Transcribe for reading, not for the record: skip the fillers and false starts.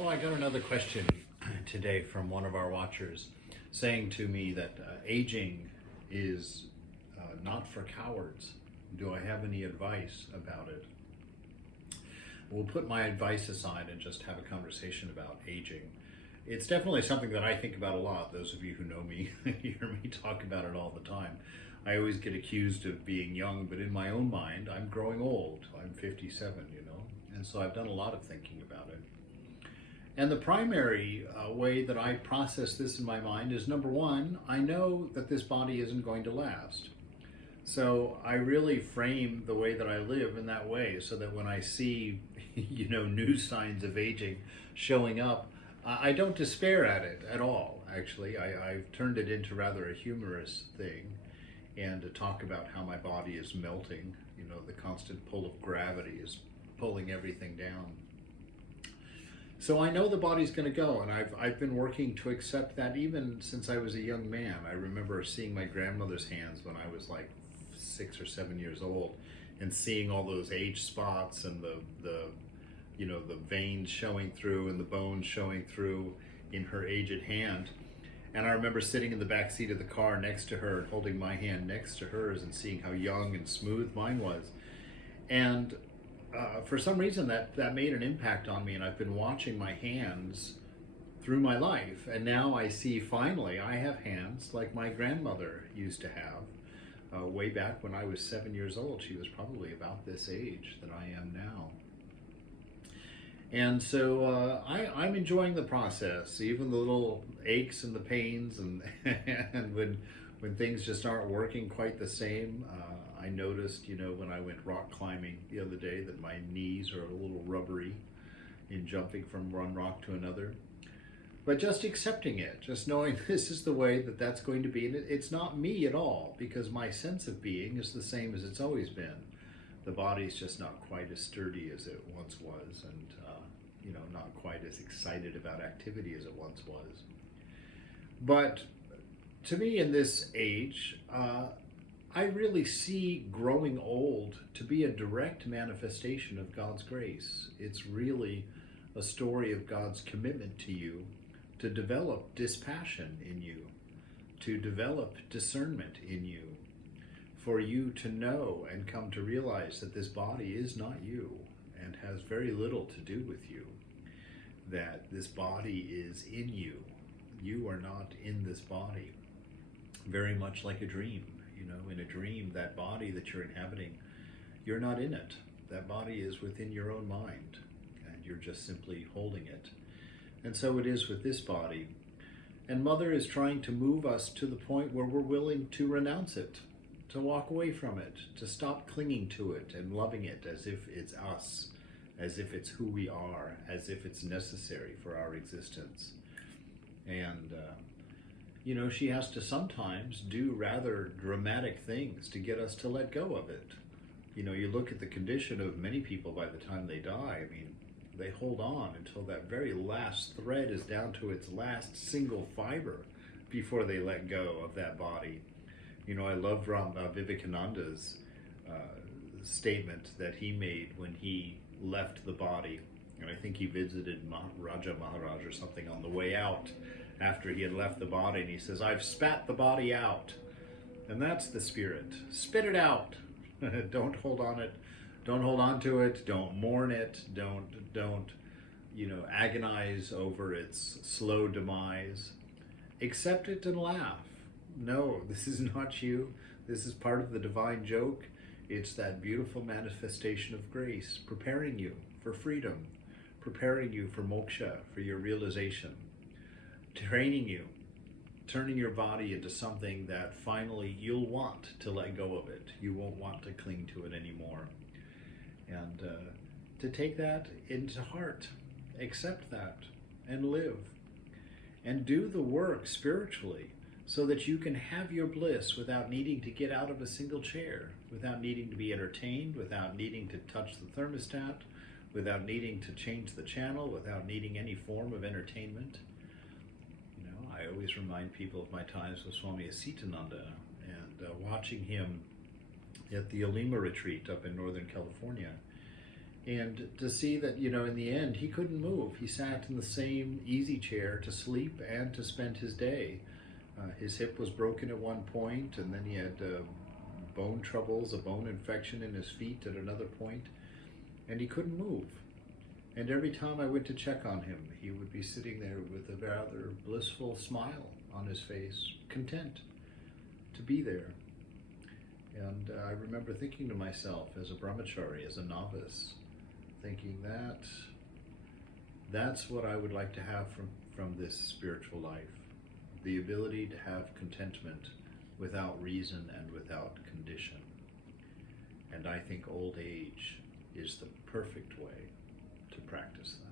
So I got another question today from one of our watchers saying to me that aging is not for cowards. Do I have any advice about it? We'll put my advice aside and just have a conversation about aging. It's definitely something that I think about a lot. Those of you who know me hear me talk about it all the time. I always get accused of being young, but in my own mind, I'm growing old. I'm 57, and so I've done a lot of thinking about it. And the primary way that I process this in my mind is, number one, I know that this body isn't going to last. So I really frame the way that I live in that way, so that when I see, new signs of aging showing up, I don't despair at it at all, actually. I've turned it into rather a humorous thing, and to talk about how my body is melting, the constant pull of gravity is pulling everything down. So I know the body's going to go, and I've been working to accept that even since I was a young man. I remember seeing my grandmother's hands when I was like 6 or 7 years old, and seeing all those age spots and the veins showing through and the bones showing through in her aged hand. And I remember sitting in the back seat of the car next to her and holding my hand next to hers and seeing how young and smooth mine was. And for some reason that made an impact on me, and I've been watching my hands through my life, and now I see finally I have hands like my grandmother used to have way back when I was 7 years old. She was probably about this age that I am now. And so I'm enjoying the process, even the little aches and the pains, and and when things just aren't working quite the same. I noticed, when I went rock climbing the other day, that my knees are a little rubbery in jumping from one rock to another. But just accepting it, just knowing this is the way that's going to be. And it's not me at all, because my sense of being is the same as it's always been. The body's just not quite as sturdy as it once was, and not quite as excited about activity as it once was. But to me, in this age, I really see growing old to be a direct manifestation of God's grace. It's really a story of God's commitment to you to develop dispassion in you, to develop discernment in you, for you to know and come to realize that this body is not you and has very little to do with you, that this body is in you. You are not in this body. Very much like a dream. In a dream, that body that you're inhabiting, you're not in it. That body is within your own mind, and you're just simply holding it. And so it is with this body. And Mother is trying to move us to the point where we're willing to renounce it, to walk away from it, to stop clinging to it and loving it as if it's us, as if it's who we are, as if it's necessary for our existence. And she has to sometimes do rather dramatic things to get us to let go of it. You look at the condition of many people by the time they die. They hold on until that very last thread is down to its last single fiber before they let go of that body. I love Vivekananda's statement that he made when he left the body. And I think he visited Raja Maharaj or something on the way out after he had left the body, and he says, "I've spat the body out." And that's the spirit. Spit it out. Don't hold on it. Don't hold on to it. Don't mourn it. Don't agonize over its slow demise. Accept it and laugh. No, this is not you. This is part of the divine joke. It's that beautiful manifestation of grace, preparing you for freedom, preparing you for moksha, for your realization, training you, turning your body into something that finally you'll want to let go of it. You won't want to cling to it anymore. And to take that into heart, accept that, and live. And do the work spiritually so that you can have your bliss without needing to get out of a single chair, without needing to be entertained, without needing to touch the thermostat, without needing to change the channel, without needing any form of entertainment. I always remind people of my times with Swami Asitananda and watching him at the Olima retreat up in Northern California. And to see that, in the end, he couldn't move. He sat in the same easy chair to sleep and to spend his day. His hip was broken at one point, and then he had bone troubles, a bone infection in his feet at another point, and he couldn't move. And every time I went to check on him, he would be sitting there with a rather blissful smile on his face, content to be there. And I remember thinking to myself, as a brahmachari, as a novice, thinking that's what I would like to have from this spiritual life. The ability to have contentment without reason and without condition. And I think old age is the perfect way to practice that.